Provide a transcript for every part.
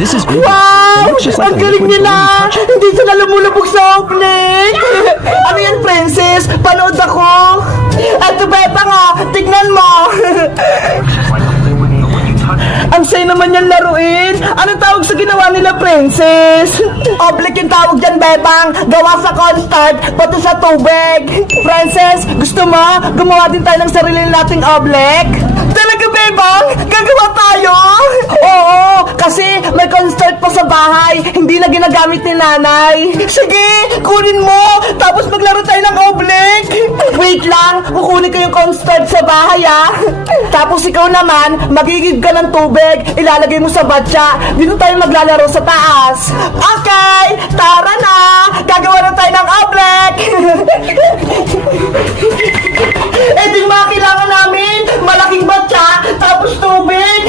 This is good. Wow! It looks just like Ang a galing liquid nila! when you touch it. Hindi sila lumulubog sa oblek! Ano yan, princess? Panood ako! Eto, Beba nga! Tignan mo! Ang say naman yan laruin! Anong tawag sa ginawa nila, princess? Oblek yung tawag dyan, Bebang! Gawa sa cornstarch, pati sa tubig! Princess, gusto mo? Gumawa din tayo ng sarili nating oblek? Talaga, Bebang? Gagawa tayo? Oo! Kasi may cornstarch pa sa bahay, hindi na ginagamit ni nanay. Sige, kunin mo, tapos maglaro tayo ng oblek. Wait lang, kukunin ko yung cornstarch sa bahay Tapos ikaw naman, magigib ka ng tubig, ilalagay mo sa batya. Dito tayo maglalaro sa taas. Okay, tara na! Gagawa na tayo ng oblek. Ito yung mga kailangan namin, malaking batya, tapos tubig.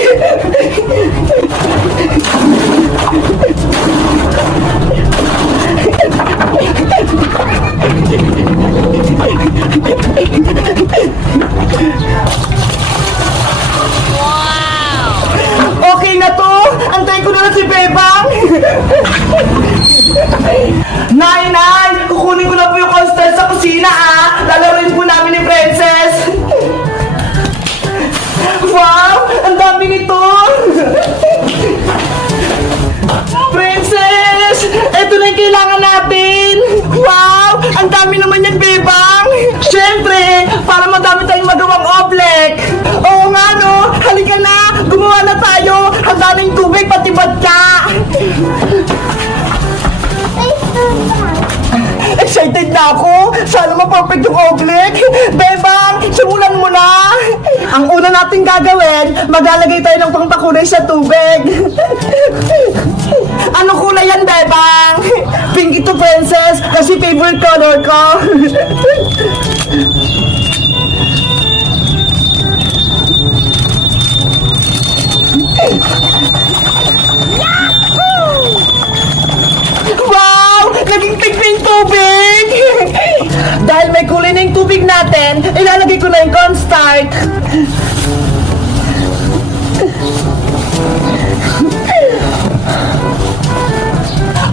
Okay na to! Antayin ko na lang si Bebang! Nay! Kukunin ko na po yung cornstarch sa kusina Lalaroin po namin ni Princess! Wow! Ang dami nito! Princess! Ito na yung kailangan natin! Wow! Ang dami naman yan, Bebang! Siyempre, para madami tayong magawang oblek! Oo nga, no? Halika na! Gumawa na tayo! Handa na yung tubig, pati batya! Excited na ako! Sana ma-perfect yung oblek! Bebang, simulan mo na! Ang una nating gagawin, maglalagay tayo ng pangpakulay sa tubig! Ano kulay yan, Bebang? Pink ito, Princess, kasi favorite color ko! Wow! Naging pink na yung tubig! Dahil may kulay na yung tubig natin, ilalagay ko na yung cornstarch.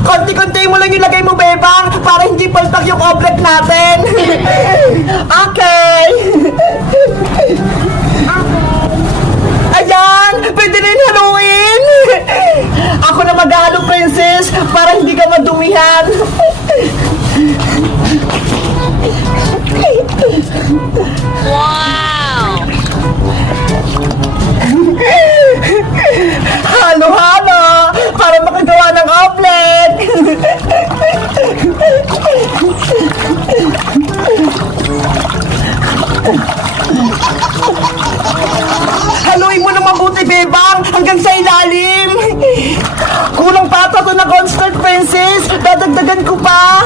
Konti-konti mo lang ilagay mo, Bebang, para hindi palpak yung oblek natin. Okay! Ayan! Pwede rin haluin! Ako na maghahalo, Princess, para hindi ka madumihan. Wow! Halo-halo! Para makagawa ng omelet! Haluin mo na mabuti, Bebang, hanggang sa ilalim! Kulang pa ata to na cornstarch, Princess! Dadagdagan ko pa!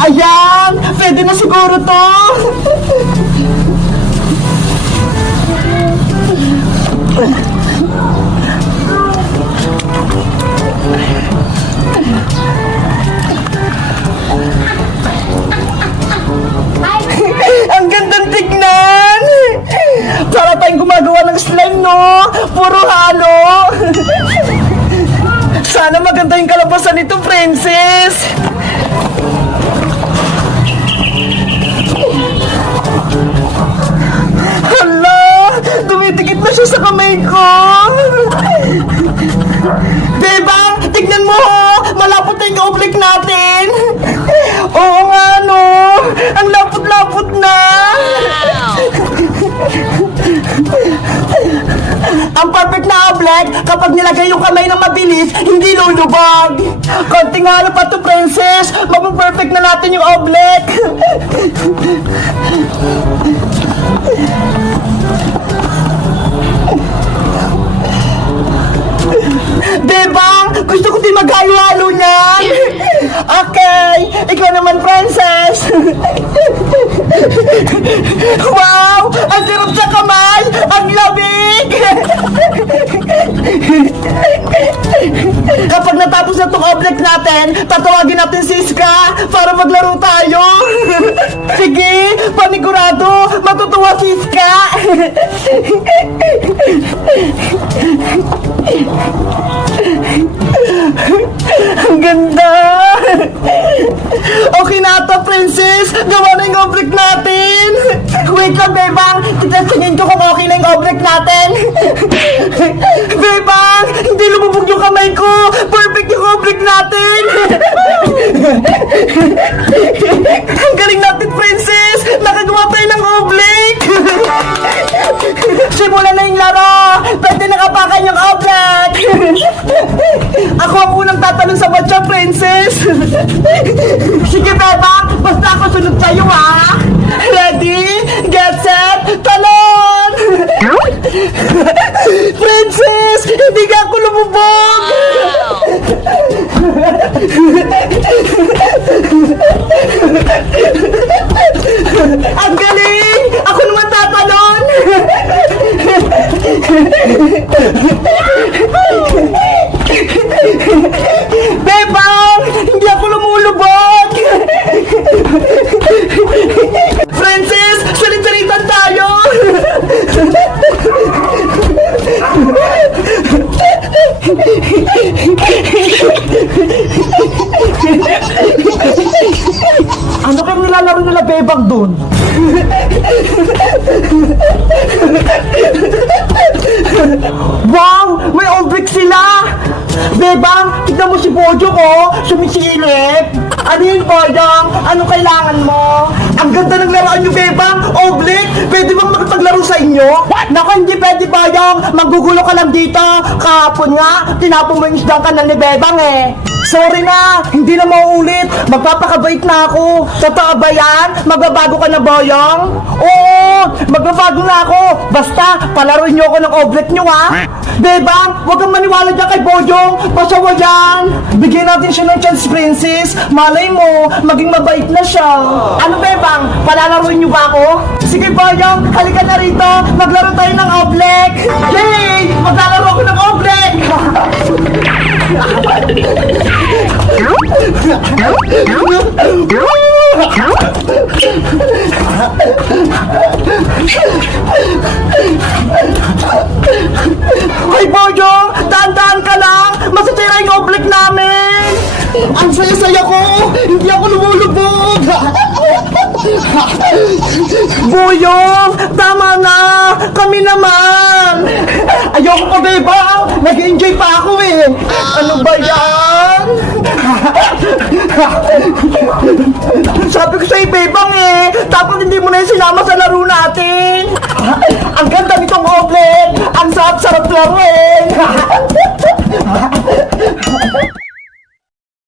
Ayan! Pwede na siguro to! Ang gandang tignan! Para tayong gumagawa ng slime, no? Puro halo! Sana maganda yung kalabasan nito, Princess! Hala! Tumitikit na siya sa kamay ko! Bebang! Tignan mo, malapot na yung oblek natin! Oo nga, no? Ang lapot-lapot na! Ang perfect na oblek, kapag nilagay yung kamay ng mabilis, hindi lulubog! Konting halo pa to, Princess! Mapaperfect na natin yung oblek! Bebang, gusto ko din maghalo-halo niyan. Okay, ikaw naman, Princess. Wow, ang sarap sa kamay, ang lamig. Kapag natapos na itong oblek natin, tatawagin natin si Iska para maglaro tayo. Patis ka! Ang ganda! Okay na ito, princess! Gawa na yung object natin! Wait lang, Bebang! Titastingin ko kung okay na yung object natin! Bebang! Hindi lumubog yung kamay ko! Perfect yung object natin! Ang galing natin, princess! Nakagawa tayo ng object! Simulan na yung laro! Pwede nakapakan yung object! Ako ang unang tatanong sa batya, princess! Sige, Bebang! Basta ako sunod sa'yo, ha? Ready? Get set? Talon! Princess! Hindi ka ako lumubog! Ang galing! Ako naman tatalon! Bebang! Hindi ako lumulubog! Princess! Salit-salitan tayo! Ano kayong nilalaro nila, Bebang, dun? Wow! May object sila! Bebang, tignan mo si Bojong, oh! Sumisilip! Ano yun, Bojong? Ano kailangan mo? Ang ganda ng laruan nyo, Bebang! Object! Pwede bang makipaglaro sa inyo? Naku, hindi pwede, Bojong! Magugulo ka lang dito! Kahapon nga, tinapon mo yung isdang kanan ni Bebang, eh! Sorry na! Hindi na mauulit! Magpapakabait na ako! Totoo ba yan? Magbabago ka na, Boyong? Oo! Magbabago na ako! Basta, palaruin niyo ako ng object niyo, ha? Bebang, huwag kang maniwala dyan kay Boyong! Pasawa yan! Bigyan natin siya ng chance, princess! Malay mo, maging mabait na siya! Ano, Bebang? Palalaruin niyo ba ako? Sige, Boyong! Halika na rito! Maglaro tayo ng object! Yay! Maglalaro ako ng object! Ay, Bojong! Dahan-dahan ka lang! Masasira yung object namin! Ang saya-saya ko! Hindi ako lumulubog! Boyong! Tama na! Kami naman! Ayoko pa, Bebang! Nag-enjoy pa ako, eh! Ano ba yan? Sabi ko sa'yo, Bebang, eh! Dapat hindi mo na yung sinama sa laro natin! Ang ganda nitong object! Ang sarap-sarap laruin!